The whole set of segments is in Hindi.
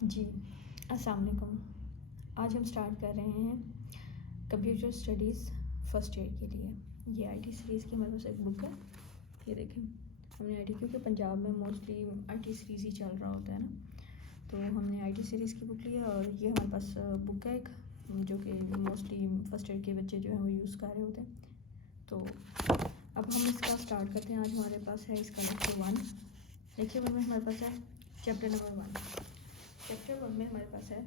जी, अस्सलाम वालेकुम। आज हम स्टार्ट कर रहे हैं कंप्यूटर स्टडीज़ फर्स्ट ईयर के लिए। ये आईटी सीरीज़ की हमारे पास एक बुक है। ये देखें, हमने आईटी, क्योंकि पंजाब में मोस्टली आईटी सीरीज़ ही चल रहा होता है ना, तो हमने आईटी सीरीज़ की बुक ली है। और ये हमारे पास बुक है एक, जो कि मोस्टली फर्स्ट ईयर के बच्चे जो हैं वो यूज़ कर रहे होते हैं। तो अब हम इसका स्टार्ट करते हैं। आज हमारे पास है इसका लेक्चर 1। लेक्चर 1 में हमारे पास है चैप्टर नंबर 1। चैप्टर 1 में हमारे पास है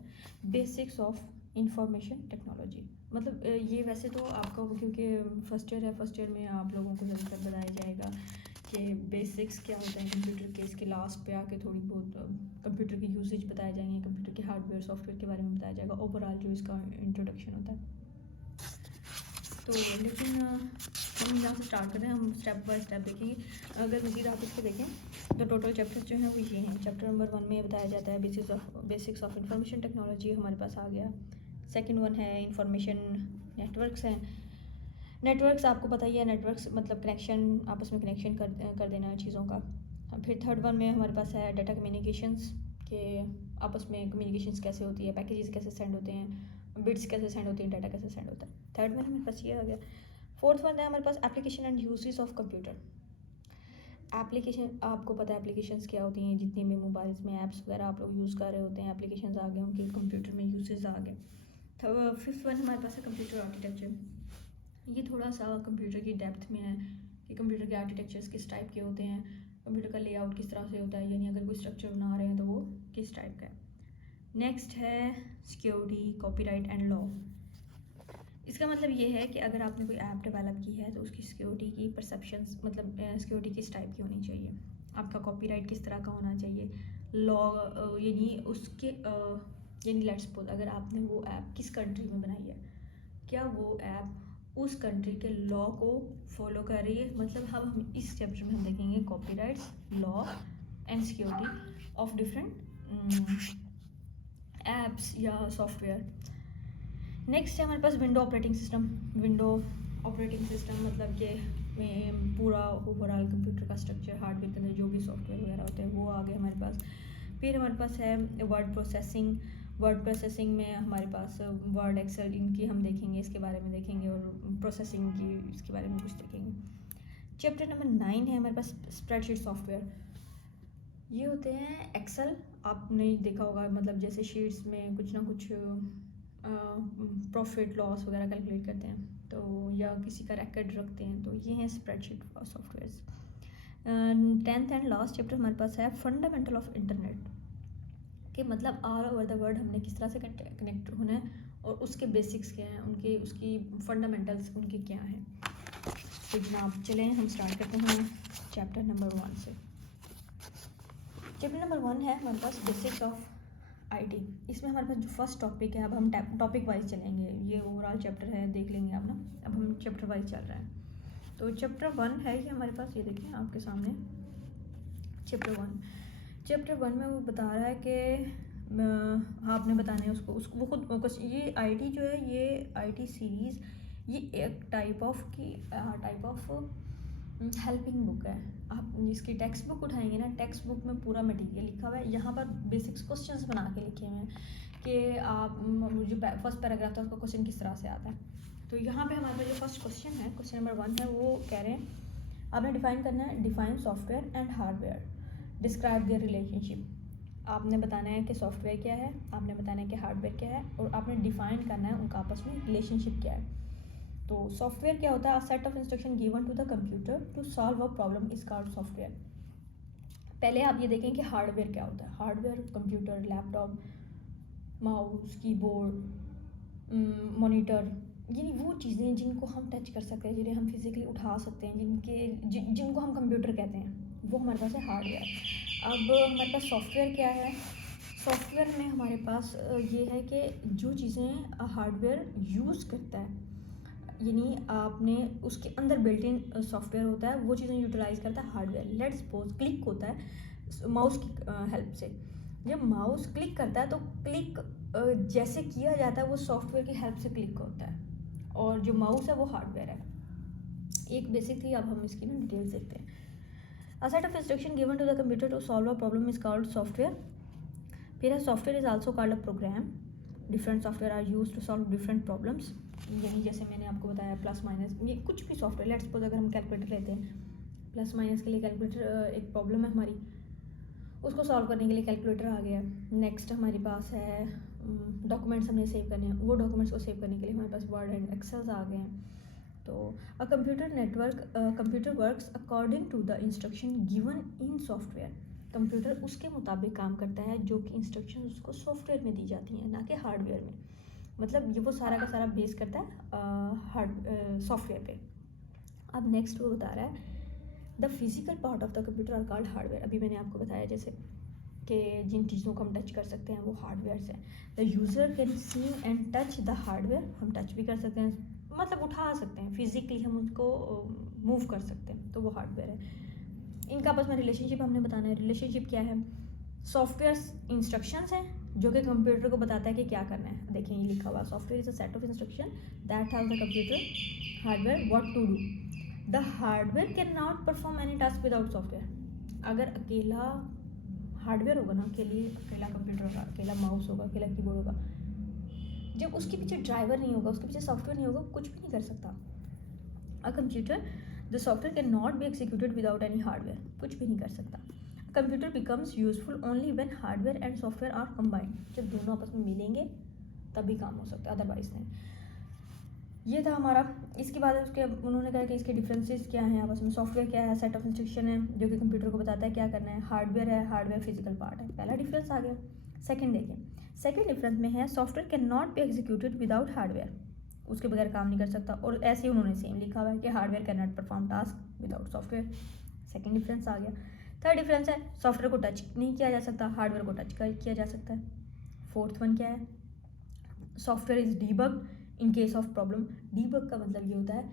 बेसिक्स ऑफ इंफॉर्मेशन टेक्नोलॉजी। मतलब ये वैसे तो आपका, क्योंकि फर्स्ट ईयर है, फर्स्ट ईयर में आप लोगों को ज़्यादातर बताया जाएगा कि बेसिक्स क्या होता है कंप्यूटर के। इसके लास्ट पे आके थोड़ी बहुत कंप्यूटर की यूसेज बताए जाएंगे, कंप्यूटर के हार्डवेयर सॉफ्टवेयर के बारे में बताया जाएगा, ओवरऑल जो इसका इंट्रोडक्शन होता है। तो लेकिन हम यहाँ से स्टार्ट करें, हम स्टेप बाय स्टेप देखेंगे। अगर मज़ीद आप इसको देखें तो टोटल चैप्टर्स जो हैं वो ये हैं। चैप्टर नंबर 1 में बताया जाता है बेसिक्स ऑफ इंफॉर्मेशन टेक्नोलॉजी, हमारे पास आ गया। सेकंड वन है इंफॉर्मेशन नेटवर्क्स हैं। नेटवर्क्स आपको पता ही है, नेटवर्क्स मतलब कनेक्शन, आपस में कनेक्शन कर देना चीज़ों का। फिर थर्ड वन में हमारे पास है डाटा कम्युनिकेशंस, के आपस में कम्युनिकेशंस कैसे होती है, पैकेजेस कैसे सेंड होते हैं, बिट्स कैसे सेंड होती हैं, डाटा कैसे सेंड होता है। थर्ड वन हमारे पास ये आ गया। फोर्थ वन है हमारे पास application and uses of computer. Application, आपको पता है एप्लीकेशंस क्या होती हैं, जितनी भी मोबाइल्स में ऐप्स वगैरह आप लोग यूज़ कर रहे होते हैं, एप्लीकेशंस आ गए, उनके कंप्यूटर में यूजेस आ गए। फिफ्थ वन हमारे पास है कंप्यूटर आर्किटेक्चर। ये थोड़ा सा कंप्यूटर की डेप्थ में है कि कंप्यूटर के आर्किटेक्चर्स किस टाइप के होते हैं, कंप्यूटर का लेआउट किस तरह से होता है, यानी अगर कोई स्ट्रक्चर बना रहे हैं तो वो किस टाइप का है। नेक्स्ट है सिक्योरिटी, कॉपीराइट एंड लॉ। इसका मतलब ये है कि अगर आपने कोई ऐप डेवलप की है तो उसकी सिक्योरिटी की परसेप्शंस, मतलब सिक्योरिटी किस टाइप की होनी चाहिए, आपका कॉपीराइट किस तरह का होना चाहिए, लॉ यानी उसके यानी लेट्स सपोज अगर आपने वो ऐप किस कंट्री में बनाई है, क्या वो ऐप उस कंट्री के लॉ को फॉलो कर रही है। मतलब हम इस चैप्टर में हम देखेंगे copyrights, law and security of different apps या सॉफ्टवेयर। नेक्स्ट है हमारे पास window operating system. Window operating system मतलब कि पूरा ओवरऑल कंप्यूटर का स्ट्रक्चर, हार्डवेयर के अंदर जो भी सॉफ्टवेयर वगैरह होते हैं वो आ गए हमारे पास। फिर हमारे पास है वर्ड प्रोसेसिंग। वर्ड प्रोसेसिंग में हमारे पास वर्ड, एक्सेल, इनकी हम देखेंगे, इसके बारे में देखेंगे, और प्रोसेसिंग की इसके बारे में कुछ देखेंगे। चैप्टर नंबर 9 है हमारे पास स्प्रेडशीट सॉफ्टवेयर। ये होते हैं एक्सेल, आपने देखा होगा, मतलब जैसे शीट्स में कुछ ना कुछ प्रॉफिट लॉस वगैरह कैलकुलेट करते हैं तो, या किसी का रिकॉर्ड रखते हैं, तो ये हैं spreadsheet softwares. 10th and last chapter हमारे पास है फंडामेंटल ऑफ इंटरनेट, कि मतलब ऑल ओवर द वर्ल्ड हमने किस तरह से कनेक्ट होना है और उसके बेसिक्स क्या हैं, उनके उसकी फंडामेंटल्स उनके क्या हैं। तो जनाब चलें हम स्टार्ट करते हैं चैप्टर नंबर 1 से। चैप्टर नंबर 1 है हमारे पास बेसिक्स ऑफ आईटी। इसमें हमारे पास जो फर्स्ट टॉपिक है, अब हम टॉपिक वाइज चलेंगे, ये ओवरऑल चैप्टर है, देख लेंगे आप ना, अब हम चैप्टर वाइज चल रहे हैं। तो चैप्टर 1 है ये हमारे पास, ये देखिए आपके सामने चैप्टर 1। चैप्टर 1 में वो बता रहा है कि आपने बताना है उसको वो खुद, ये आईटी जो है, ये आईटी सीरीज़, ये एक टाइप ऑफ हेल्पिंग बुक है। आप इसकी टेक्स्ट बुक उठाएंगे ना, टेक्स्ट बुक में पूरा मटेरियल लिखा हुआ है, यहाँ पर बेसिक्स क्वेश्चंस बना के लिखे हुए हैं कि आप जो फर्स्ट पैराग्राफ था उसका क्वेश्चन किस तरह से आता है। तो यहाँ पे हमारे पास जो फर्स्ट क्वेश्चन है, क्वेश्चन नंबर 1 है, वो कह रहे हैं आपने डिफाइन करना है, define software and hardware, describe their relationship. आपने बताना है कि सॉफ्टवेयर क्या है, आपने बताना है कि हार्डवेयर क्या है, और आपने डिफाइन करना है उनका आपस में रिलेशनशिप क्या है। तो सॉफ्टवेयर क्या होता है, a set of instruction given to the computer to solve a problem is called software. पहले आप ये देखें कि हार्डवेयर क्या होता है। Hardware computer, laptop, mouse, keyboard, monitor, यानी वो चीज़ें जिनको हम टच कर सकते हैं, जिन्हें हम फिजिकली उठा सकते हैं, जिनको हम कंप्यूटर कहते हैं, वो हमारे पास है हार्डवेयर। अब हमारे पास सॉफ्टवेयर क्या है। सॉफ्टवेयर में हमारे पास ये है कि जो चीज़ें हार्डवेयर यूज़ करता है, यानी आपने उसके अंदर बिल्ट इन सॉफ्टवेयर होता है, वो चीज़ें यूटिलाइज करता है हार्डवेयर। लेट्स सपोज क्लिक होता है माउस की हेल्प से। जब माउस क्लिक करता है तो क्लिक जैसे किया जाता है वो सॉफ्टवेयर की हेल्प से क्लिक होता है, और जो माउस है वो हार्डवेयर है। एक बेसिक थी, अब हम इसकी ना डिटेल्स देखते हैं। A set of instruction given to the computer to solve a problem is called software. फिर है software is also called a program, different software are use to solve different problems. यानी जैसे मैंने आपको बताया प्लस माइनस, ये कुछ भी सॉफ्टवेयर, लेट्स सपोज अगर हम कैलकुलेटर लेते हैं, प्लस माइनस के लिए कैलकुलेटर एक प्रॉब्लम है हमारी, उसको सॉल्व करने के लिए कैलकुलेटर आ गया। नेक्स्ट हमारे पास है डॉक्यूमेंट्स हमने सेव करने हैं, वो डॉक्यूमेंट्स को सेव करने के लिए हमारे पास वर्ड एंड एक्सेल्स आ गए हैं। तो a computer works according to the instruction given in software. Computer उसके मुताबिक काम करता है जो कि इंस्ट्रक्शन उसको सॉफ्टवेयर में दी जाती हैं, ना कि हार्डवेयर में। मतलब ये वो सारा का सारा बेस करता है सॉफ्टवेयर पे। अब नेक्स्ट वो बता रहा है the physical part of the computer are called hardware. अभी मैंने आपको बताया जैसे कि जिन चीज़ों को हम टच कर सकते हैं वो हार्डवेयर हैं। The user can see and touch the hardware, हम टच भी कर सकते हैं, मतलब उठा सकते हैं, फिजिकली हम उसको मूव कर सकते हैं, तो वो हार्डवेयर है। इनका आपस में रिलेशनशिप हमने बताना है। रिलेशनशिप क्या है? सॉफ्टवेयर इंस्ट्रक्शंस हैं जो कि कंप्यूटर को बताता है कि क्या करना है। देखिए ये लिखा हुआ software is a set of instruction that help the computer hardware what to do. The hardware can not perform any task without software. अगर अकेला हार्डवेयर होगा ना, अकेला कंप्यूटर होगा, अकेला माउस होगा, अकेला कीबोर्ड होगा, जब उसके पीछे ड्राइवर नहीं होगा, उसके पीछे सॉफ्टवेयर नहीं होगा, कुछ भी नहीं कर सकता। A computer the software can not be executed without any hardware, कुछ भी नहीं कर सकता। Computer becomes useful only when hardware and software are combined. जब दोनों आपस में मिलेंगे तभी काम हो सकता है, अदरवाइज नहीं। ये था हमारा। इसके बाद उसके उन्होंने कहा कि इसके डिफरेंसेस क्या हैं आपस में। सॉफ्टवेयर क्या है? सेट ऑफ इंस्ट्रक्शन है जो कि कंप्यूटर को बताता है क्या करना है। हार्डवेयर है, हार्डवेयर फिजिकल पार्ट है। पहला डिफरेंस आ गया। सेकंड देखिए, सेकंड डिफरेंस में है software can not be executed without hardware, उसके बगैर काम नहीं कर सकता। और ऐसे ही उन्होंने सेम लिखा हुआ है कि hardware can not perform task without software. Second difference आ गया। थर्ड डिफरेंस है सॉफ्टवेयर को टच नहीं किया जा सकता, हार्डवेयर को टच किया जा सकता है। फोर्थ वन क्या है? Software is debug in case of problem. Debug का मतलब ये होता है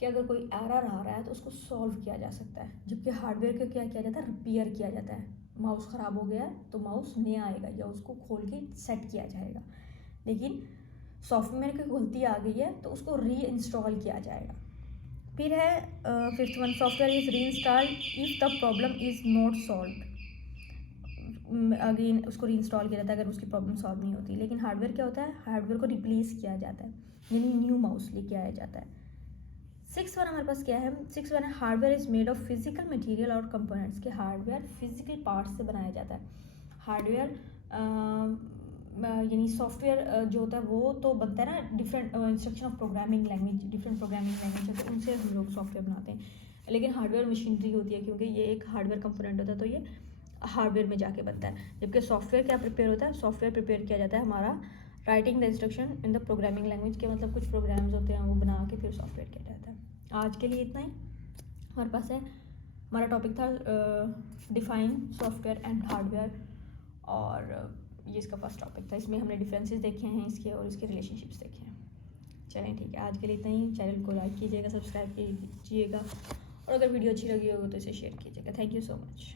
कि अगर कोई एरर आ रहा है तो उसको सॉल्व किया जा सकता है, जबकि हार्डवेयर को क्या किया जाता है? रिपेयर किया जाता है। माउस ख़राब हो गया है तो माउस नया आएगा या उसको खोल के सेट किया जाएगा। लेकिन सॉफ्टवेयर की गलती आ गई है तो उसको री इंस्टॉल किया जाएगा। फिर है फिफ्थ वन, सॉफ्टवेयर इज री install if the problem is not solve. Again उसको री इंस्टॉल किया जाता है अगर उसकी प्रॉब्लम सॉल्व नहीं होती। लेकिन हार्डवेयर क्या होता है? हार्डवेयर को रिप्लेस किया जाता है, यानी न्यू माउस लेके आया जाता है। सिक्स वन हमारे पास क्या है? सिक्स वन है hardware is made of physical material और कंपोनेंट्स। के हार्डवेयर फिजिकल पार्ट्स से बनाया जाता है। हार्डवेयर यानी सॉफ्टवेयर जो होता है वो तो बनता है ना different instruction of programming language, different programming language होते हैं उनसे हम लोग सॉफ्टवेयर बनाते हैं। लेकिन हार्डवेयर मशीनरी होती है क्योंकि ये एक हार्डवेयर कंपोनेंट होता है तो ये हार्डवेयर में जाके बनता है। जबकि सॉफ्टवेयर क्या प्रिपेयर होता है? सॉफ्टवेयर प्रिपेयर किया जाता है हमारा writing the instruction in the programming language के, मतलब कुछ प्रोग्राम्स होते हैं वो बना के फिर सॉफ्टवेयर किया जाता है। आज के लिए इतना ही हमारे पास है। हमारा टॉपिक था डिफाइन सॉफ्टवेयर एंड हार्डवेयर, और ये इसका फर्स्ट टॉपिक था। इसमें हमने डिफरेंसेस देखे हैं इसके और इसके रिलेशनशिप्स देखे हैं। चलें ठीक है, आज के लिए इतना ही। चैनल को लाइक कीजिएगा, सब्सक्राइब कीजिएगा, और अगर वीडियो अच्छी लगी होगी तो इसे शेयर कीजिएगा। Thank you so much.